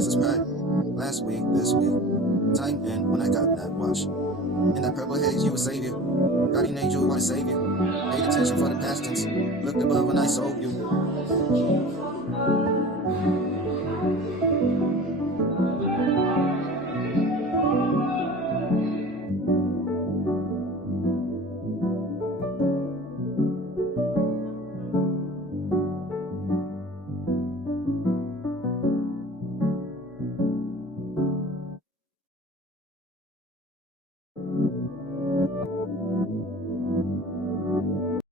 guess it's pride. Last week, this week, time and when I got that wash. In that purple haze, you a savior. Guardian angel, what a savior. Paid attention for the past tense. Looked above when I saw you.